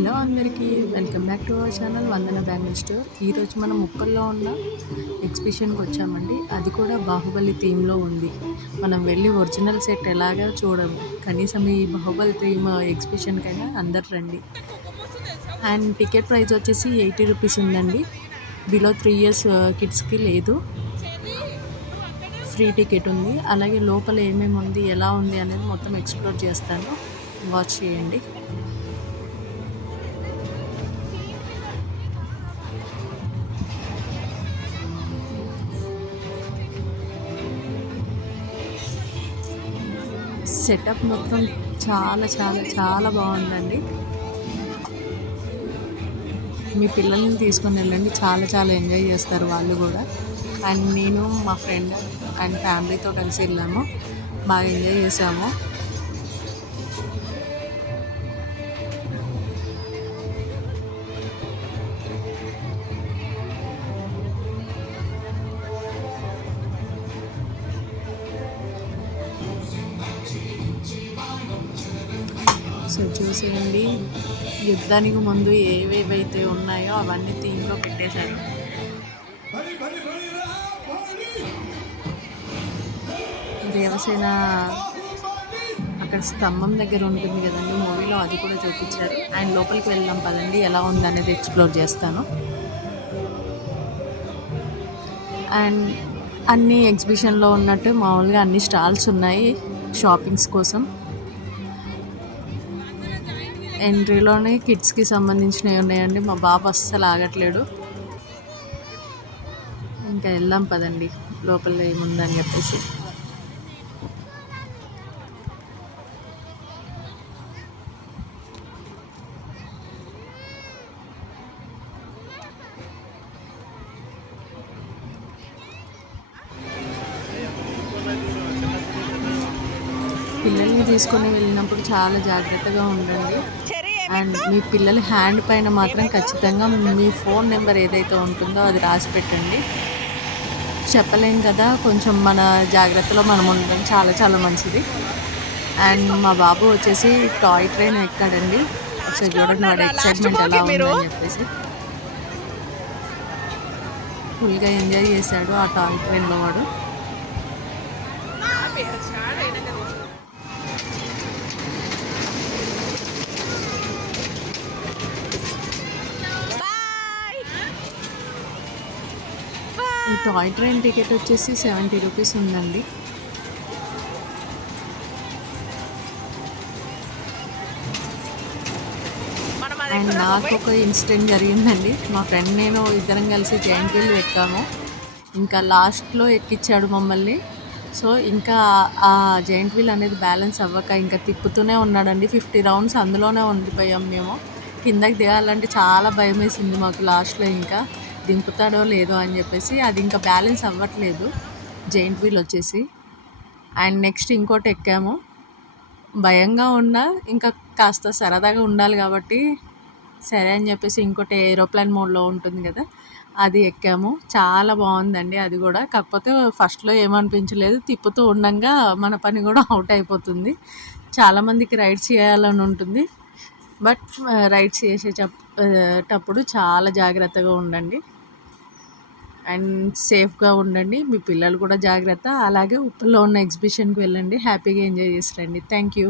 Hello అందరికీ welcome back to our channel Vandana bangle store. ఈరోజు మనం ఉప్పల్లో ఉన్న ఎగ్జిబిషన్కి వచ్చామండి. అది కూడా బాహుబలి థీమ్లో ఉంది. మనం వెళ్ళి ఒరిజినల్ సెట్ ఎలాగా చూడము, కనీసం ఈ బాహుబలి థీమ్ ఎగ్జిబిషన్కైనా అందరు రండి. అండ్ టికెట్ ప్రైస్ వచ్చేసి 80 రూపీస్ ఉందండి. బిలో 3 years కిడ్స్కి లేదు, ఫ్రీ టికెట్ ఉంది. అలాగే లోపల ఏమేమి ఉంది, ఎలా ఉంది అనేది మొత్తం ఎక్స్ప్లోర్ చేస్తాను, వాచ్ చేయండి. సెటప్ మొత్తం చాలా చాలా చాలా బాగుందండి. మీ పిల్లల్ని తీసుకొని వెళ్ళండి, చాలా చాలా ఎంజాయ్ చేస్తారు వాళ్ళు కూడా. అండ్ నేను మా ఫ్రెండ్ అండ్ ఫ్యామిలీతో కలిసి వెళ్ళాము, బాగా ఎంజాయ్ చేసాము. సో చూసేయండి, యుద్ధానికి ముందు ఏవేవైతే ఉన్నాయో అవన్నీ థీమ్లో పెట్టేశారు. దేవసేన అక్కడ స్తంభం దగ్గర ఉంటుంది కదండి మూవీలో, అది కూడా చూపించారు. అండ్ లోపలికి వెళ్దాం పదండి, ఎలా ఉందనేది ఎక్స్ప్లోర్ చేస్తాను. అండ్ అన్ని ఎగ్జిబిషన్లో ఉన్నట్టు మామూలుగా అన్ని స్టాల్స్ ఉన్నాయి షాపింగ్స్ కోసం. ఎంట్రీలోనే కిడ్స్కి సంబంధించినవి ఉన్నాయండి. మా బాబు అస్సలు ఆగట్లేడు. ఇంకా వెళ్దాం పదండి లోపల ఏముందని చెప్పేసి. పిల్లల్ని తీసుకొని వెళ్ళినప్పుడు చాలా జాగ్రత్తగా ఉండండి. అండ్ మీ పిల్లల హ్యాండ్ పైన మాత్రం ఖచ్చితంగా మీ ఫోన్ నెంబర్ ఏదైతే ఉంటుందో అది రాసి పెట్టండి. చెప్పలేం కదా, కొంచెం మన జాగ్రత్తలో మనం ఉండడం చాలా చాలా మంచిది. అండ్ మా బాబు వచ్చేసి టాయ్ ట్రైన్ ఎక్కాడండి. ఒకసారి చూడండి వాడు ఎక్సైట్మెంట్ ఎలా ఉందని చెప్పేసి. ఫుల్గా ఎంజాయ్ చేశాడు ఆ టాయ్ ట్రైన్లో వాడు. ఈ టాయ్ ట్రైన్ టికెట్ వచ్చేసి 70 రూపీస్ ఉందండి. అండ్ నాకు ఒక ఇన్సిడెంట్ జరిగిందండి. మా ఫ్రెండ్ నేను ఇద్దరం కలిసి జైంట్ వీల్ ఎక్కాము. ఇంకా లాస్ట్లో ఎక్కించాడు మమ్మల్ని. సో ఇంకా ఆ జైంట్ వీల్ అనేది బ్యాలెన్స్ అవ్వక ఇంకా తిప్పుతూనే ఉన్నాడండి. 50 రౌండ్స్ అందులోనే ఉండిపోయాం మేము. కిందకి దిగాలంటే చాలా భయం వేసింది మాకు లాస్ట్లో, ఇంకా దింపుతాడో లేదో అని చెప్పేసి. అది ఇంకా బ్యాలెన్స్ అవ్వట్లేదు జైంట్ వీల్ వచ్చేసి. అండ్ నెక్స్ట్ ఇంకోటి ఎక్కాము. భయంగా ఉన్నా ఇంకా కాస్త సరదాగా ఉండాలి కాబట్టి సరే అని చెప్పేసి ఇంకోటి ఏరోప్లేన్ మోడ్లో ఉంటుంది కదా, అది ఎక్కాము. చాలా బాగుందండి అది కూడా. కాకపోతే ఫస్ట్లో ఏమనిపించలేదు, తిప్పుతూ ఉండగా మన పని కూడా అవుట్ అయిపోతుంది. చాలామందికి రైడ్స్ చేయాలని ఉంటుంది, బట్ రైడ్స్ చేసేటప్పుడు చాలా జాగ్రత్తగా ఉండండి అండ్ సేఫ్గా ఉండండి. మీ పిల్లలు కూడా జాగ్రత్త. అలాగే ఉప్పల్లో ఉన్న ఎగ్జిబిషన్కి వెళ్ళండి, హ్యాపీగా ఎంజాయ్ చేసి రండి. Thank you.